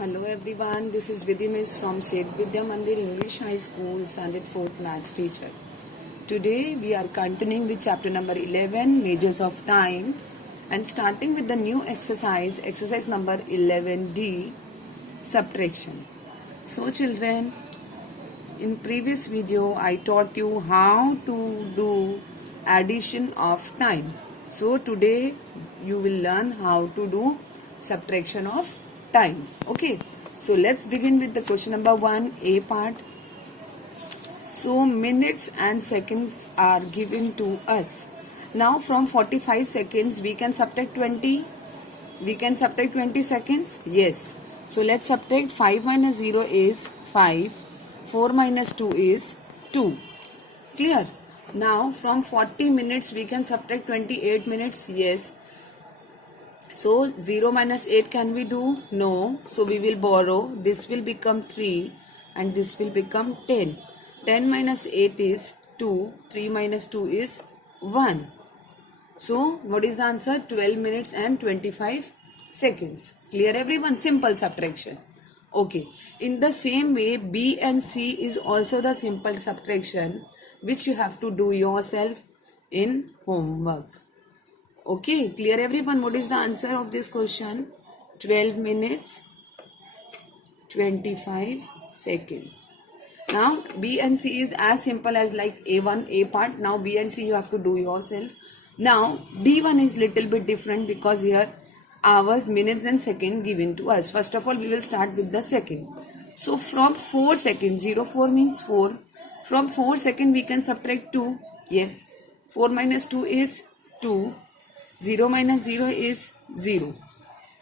Hello everyone, this is Vidhi Miss from Seth Vidya Mandir English High School, Standard 4th Maths teacher. Today we are continuing with chapter number 11, Measures of Time, and starting with the new exercise number 11D, subtraction. So children, in previous video I taught you how to do addition of time. So today you will learn how to do subtraction of time. Okay, so let's begin with the question number 1, A part. So minutes and seconds are given to us. Now from 45 seconds we can subtract 20. We can subtract 20 seconds. Yes. So let's subtract. 5 minus 0 is 5. 4 minus 2 is 2. Clear? Now from 40 minutes we can subtract 28 minutes. Yes. So 0 minus 8 can we do? No. So we will borrow. This will become 3 and this will become 10. 10 minus 8 is 2. 3 minus 2 is 1. So what is the answer? 12 minutes and 25 seconds. Clear everyone? Simple subtraction. Okay. In the same way, B and C is also the simple subtraction which you have to do yourself in homework. Okay, clear everyone? What is the answer of this question? 12 minutes, 25 seconds. Now, B and C is as simple as like A1, A part. Now, B and C you have to do yourself. Now, D1 is little bit different because here hours, minutes and second given to us. First of all, we will start with the second. So, from 4 seconds, 04 means 4. From 4 seconds, we can subtract 2. Yes, 4 minus 2 is 2. 0 minus 0 is 0.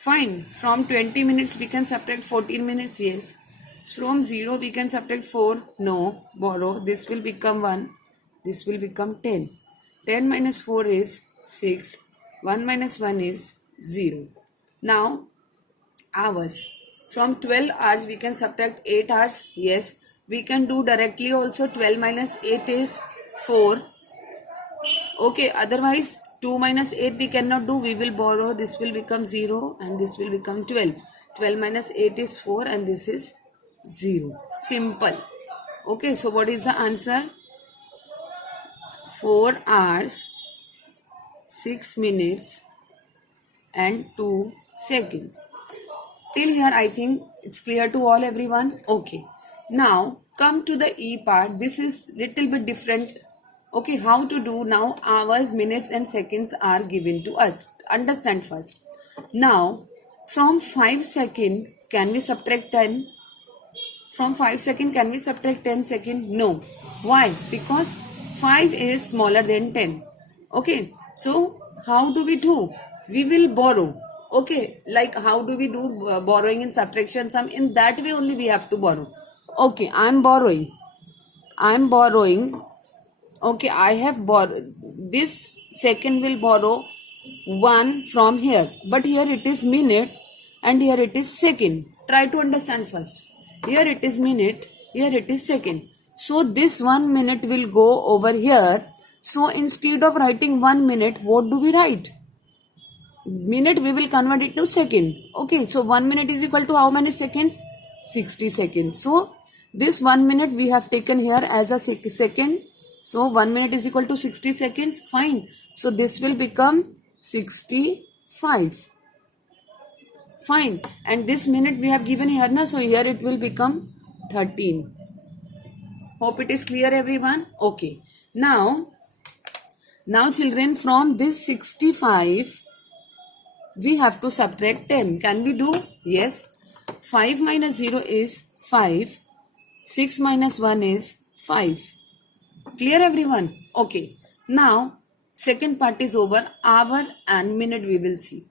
Fine. From 20 minutes we can subtract 14 minutes. Yes. From 0 we can subtract 4. No. Borrow. This will become 1. This will become 10. 10 minus 4 is 6. 1 minus 1 is 0. Now hours. From 12 hours we can subtract 8 hours. Yes. We can do directly also. 12 minus 8 is 4. Okay. Otherwise 2 minus 8 we cannot do. We will borrow. This will become 0 and this will become 12. 12 minus 8 is 4 and this is 0. Simple. Okay, so what is the answer? 4 hours, 6 minutes and 2 seconds. Till here I think it's clear to all everyone. Okay. Now come to the E part. This is little bit different. Okay, how to do now? Hours, minutes and seconds are given to us. Understand first. Now, from 5 seconds, can we subtract 10? From 5 seconds, can we subtract 10 seconds? No. Why? Because 5 is smaller than 10. Okay, so how do we do? We will borrow. Okay, like how do we do borrowing in subtraction sum? In that way only we have to borrow. Okay, I am borrowing. Okay, I have borrowed. This second will borrow 1 from here. But here it is minute and here it is second. Try to understand first. Here it is minute, here it is second. So this 1 minute will go over here. So instead of writing 1 minute, what do we write? Minute we will convert it to second. Okay, so 1 minute is equal to how many seconds? 60 seconds. So this 1 minute we have taken here as a second. So 1 minute is equal to 60 seconds. Fine. So this will become 65. Fine. And this minute we have given here. Na? So here it will become 13. Hope it is clear everyone. Okay. Now children, from this 65 we have to subtract 10. Can we do? Yes. 5 minus 0 is 5. 6 minus 1 is 5. Clear everyone? Okay. Now, second part is over. Hour and minute we will see.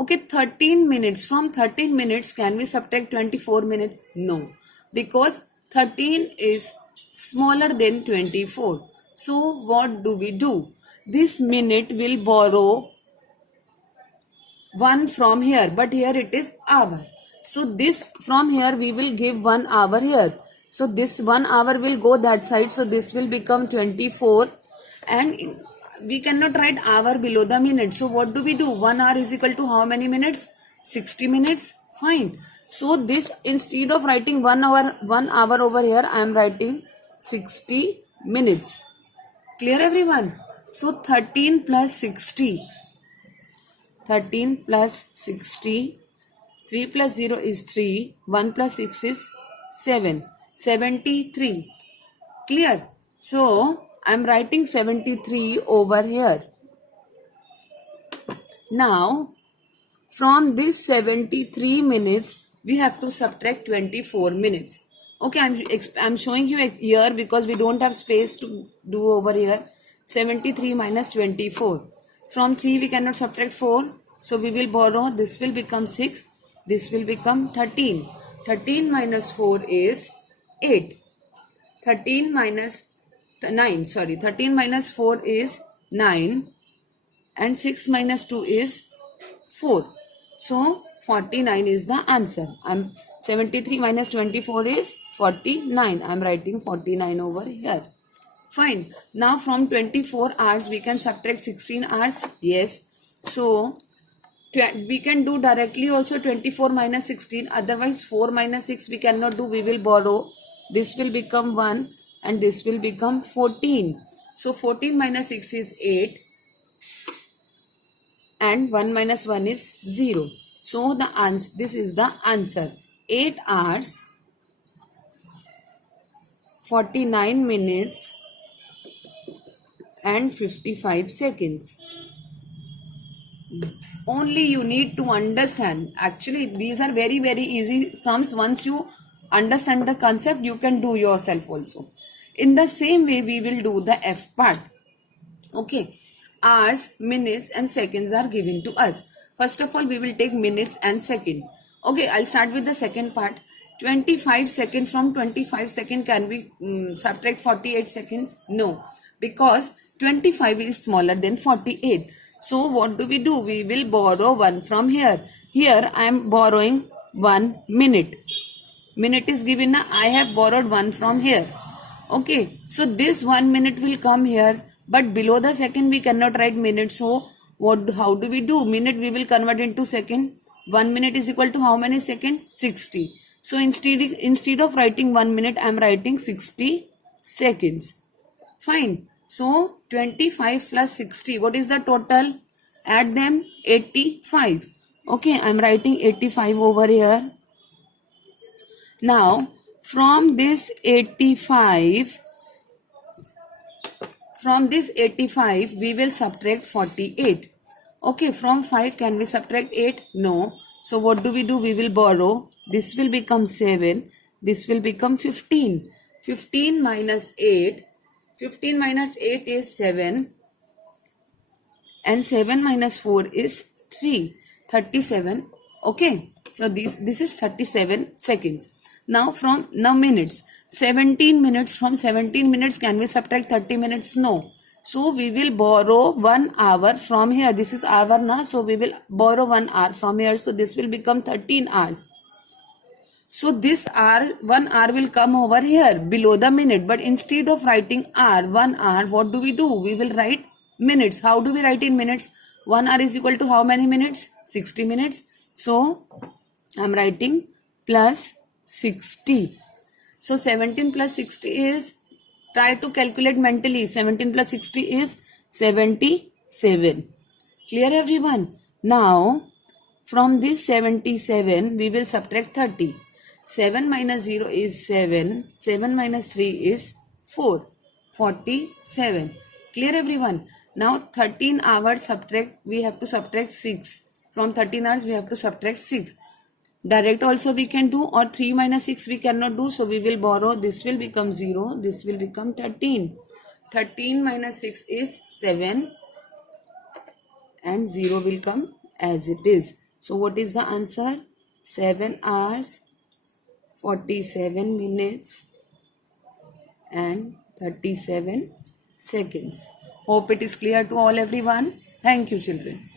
Okay, 13 minutes. From 13 minutes, can we subtract 24 minutes? No. Because 13 is smaller than 24. So, what do we do? This minute will borrow 1 from here. But here it is hour. So, this from here we will give 1 hour here. So this 1 hour will go that side. So this will become 24 and we cannot write hour below the minute. So what do we do? 1 hour is equal to how many minutes? 60 minutes. Fine. So this, instead of writing 1 hour over here, I am writing 60 minutes. Clear everyone? So 13 plus 60. 13 plus 60. 3 plus 0 is 3. 1 plus 6 is 7. 73. Clear? So I am writing 73 over here. Now from this 73 minutes, we have to subtract 24 minutes. Okay, I'm showing you here because we don't have space to do over here. 73 minus 24. From 3 we cannot subtract 4. So we will borrow. This will become 6. This will become 13. 13 minus 4 is 8. 13 minus 9. Sorry, 13 minus 4 is 9. And 6 minus 2 is 4. So 49 is the answer. 73 minus 24 is 49. I'm writing 49 over here. Fine. Now from 24 hours we can subtract 16 hours. Yes. So we can do directly also 24 minus 16. Otherwise 4 minus 6 we cannot do. We will borrow. This will become 1 and this will become 14. So 14 minus 6 is 8. And 1 minus 1 is 0. So this is the answer. 8 hours, 49 minutes and 55 seconds. Only you need to understand. Actually, these are very, very easy sums. Once you understand the concept, you can do yourself also. In the same way, we will do the F part. Okay. Hours, minutes and seconds are given to us. First of all, we will take minutes and second. Okay, I'll start with the second part. 25 seconds. From 25 seconds, can we subtract 48 seconds? No, because 25 is smaller than 48. So what do? We will borrow 1 from here. Here I am borrowing 1 minute. Minute is given. I have borrowed 1 from here. Okay, so this 1 minute will come here. But below the second we cannot write minute. So how do we do? Minute we will convert into second. 1 minute is equal to how many seconds? 60. So instead of writing 1 minute, I am writing 60 seconds. Fine. So 25 plus 60. What is the total? Add them. 85. Okay, I am writing 85 over here. Now from this 85, we will subtract 48. Okay, from 5 can we subtract 8? No. So what do? We will borrow. This will become 7. This will become 15. 15 minus 8. 15 minus 8 is 7. And 7 minus 4 is 3. 37. Okay. So this is 37 seconds. Now minutes. 17 minutes. From 17 minutes, can we subtract 30 minutes? No. So we will borrow 1 hour from here. This is hour na. So we will borrow 1 hour from here. So this will become 13 hours. So this hour, 1 hour will come over here below the minute. But instead of writing hour, 1 hour, what do? We will write minutes. How do we write in minutes? 1 hour is equal to how many minutes? 60 minutes. So I am writing plus 60. So 17 plus 60 is, try to calculate mentally. 17 plus 60 is 77. Clear everyone? Now from this 77 we will subtract 30. 7 minus 0 is 7. 7 minus 3 is 4. 47. Clear everyone? Now 13 hours we have to subtract 6. From 13 hours we have to subtract 6. Direct also we can do, or 3 minus 6 we cannot do. So we will borrow. This will become 0. This will become 13. 13 minus 6 is 7. And 0 will come as it is. So what is the answer? 7 hours, 47 minutes and 37 seconds. Hope it is clear to all everyone. Thank you children.